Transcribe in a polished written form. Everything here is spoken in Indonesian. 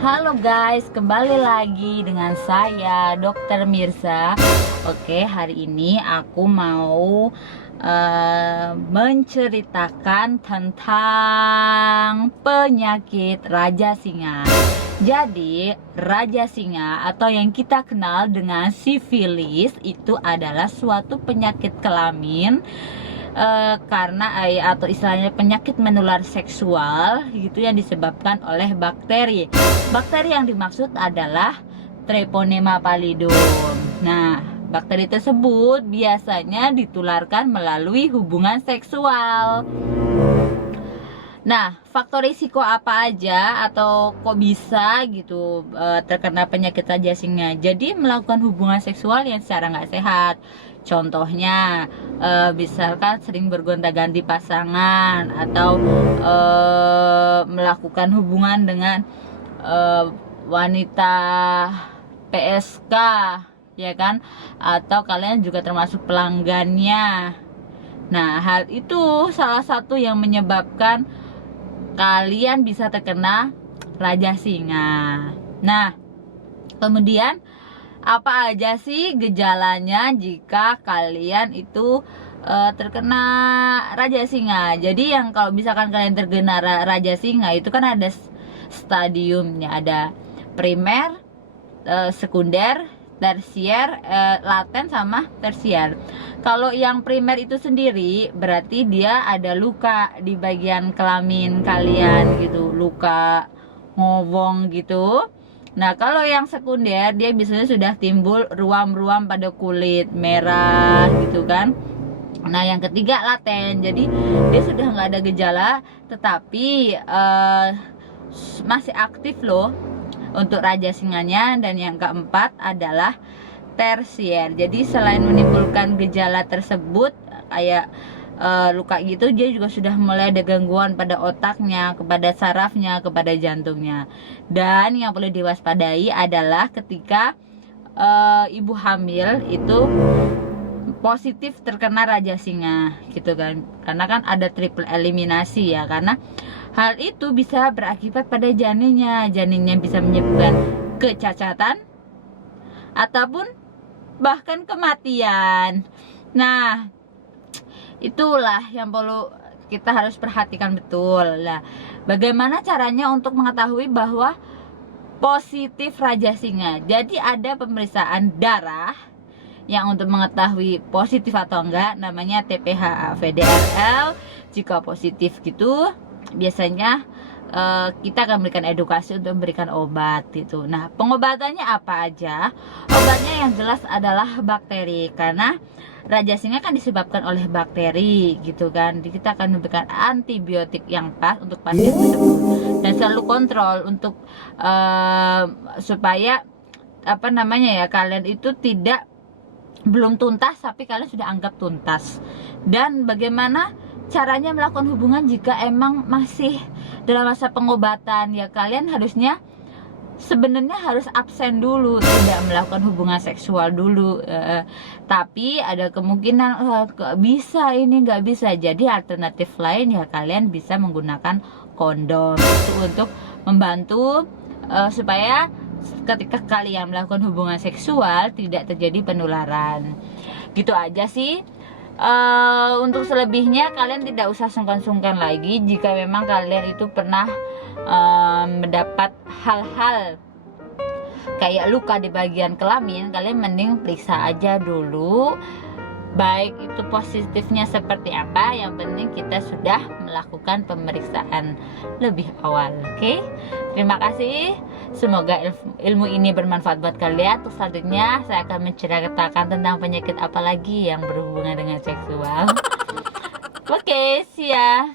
Halo guys, kembali lagi dengan saya Dokter Mirza. Oke, hari ini aku mau menceritakan tentang penyakit Raja Singa. Jadi, Raja Singa atau yang kita kenal dengan sifilis itu adalah suatu penyakit kelamin atau istilahnya penyakit menular seksual gitu yang disebabkan oleh bakteri. Bakteri yang dimaksud adalah Treponema pallidum. Nah, bakteri tersebut biasanya ditularkan melalui hubungan seksual. Nah, faktor risiko apa aja atau kok bisa gitu terkena penyakit Raja Singa? Jadi melakukan hubungan seksual yang secara nggak sehat. Contohnya, misalkan sering bergonta-ganti pasangan atau melakukan hubungan dengan wanita PSK, ya kan? Atau kalian juga termasuk pelanggannya. Nah, hal itu salah satu yang menyebabkan kalian bisa terkena Raja Singa. Nah, kemudian apa aja sih gejalanya jika kalian itu terkena Raja Singa? Jadi yang kalau misalkan kalian terkena Raja Singa itu kan ada stadiumnya, ada primer, sekunder, tersier, laten sama tersier. Kalau yang primer itu sendiri berarti dia ada luka di bagian kelamin kalian gitu, luka ngowong gitu. Nah, kalau yang sekunder dia biasanya sudah timbul ruam-ruam pada kulit merah gitu kan. Nah, yang ketiga laten, jadi dia sudah nggak ada gejala tetapi masih aktif loh untuk Raja Singanya. Dan yang keempat adalah tersier, jadi selain menimbulkan gejala tersebut kayak luka gitu, dia juga sudah mulai ada gangguan pada otaknya, kepada sarafnya, kepada jantungnya. Dan yang perlu diwaspadai adalah ketika ibu hamil itu positif terkena Raja Singa gitu kan, karena kan ada triple eliminasi ya, karena hal itu bisa berakibat pada janinnya bisa menyebabkan kecacatan ataupun bahkan kematian. Nah, itulah yang perlu kita harus perhatikan betul. Nah, bagaimana caranya untuk mengetahui bahwa positif Raja Singa? Jadi ada pemeriksaan darah yang untuk mengetahui positif atau enggak, namanya TPH VDRL. Jika positif gitu, biasanya kita akan memberikan edukasi untuk memberikan obat gitu. Nah, pengobatannya apa aja? Obatnya yang jelas adalah bakteri, karena Raja Singa kan disebabkan oleh bakteri gitu kan. Jadi kita akan memberikan antibiotik yang pas untuk pasien tersebut dan selalu kontrol untuk supaya kalian itu tidak belum tuntas tapi kalian sudah anggap tuntas. Dan bagaimana caranya melakukan hubungan jika emang masih dalam masa pengobatan? Ya, kalian harusnya sebenarnya harus absen dulu, tidak melakukan hubungan seksual dulu, tapi ada kemungkinan nggak bisa, ini nggak bisa. Jadi alternatif lain ya kalian bisa menggunakan kondom itu untuk membantu supaya ketika kalian melakukan hubungan seksual tidak terjadi penularan. Gitu aja sih. Untuk selebihnya kalian tidak usah sungkan-sungkan lagi. Jika memang kalian itu pernah mendapat hal-hal kayak luka di bagian kelamin, kalian mending periksa aja dulu, baik itu positifnya seperti apa. Yang penting kita sudah melakukan pemeriksaan lebih awal. Oke? Terima kasih. Semoga ilmu ini bermanfaat buat kalian. Untuk selanjutnya saya akan menceritakan tentang penyakit apa lagi yang berhubungan dengan seksual. Oke, see ya.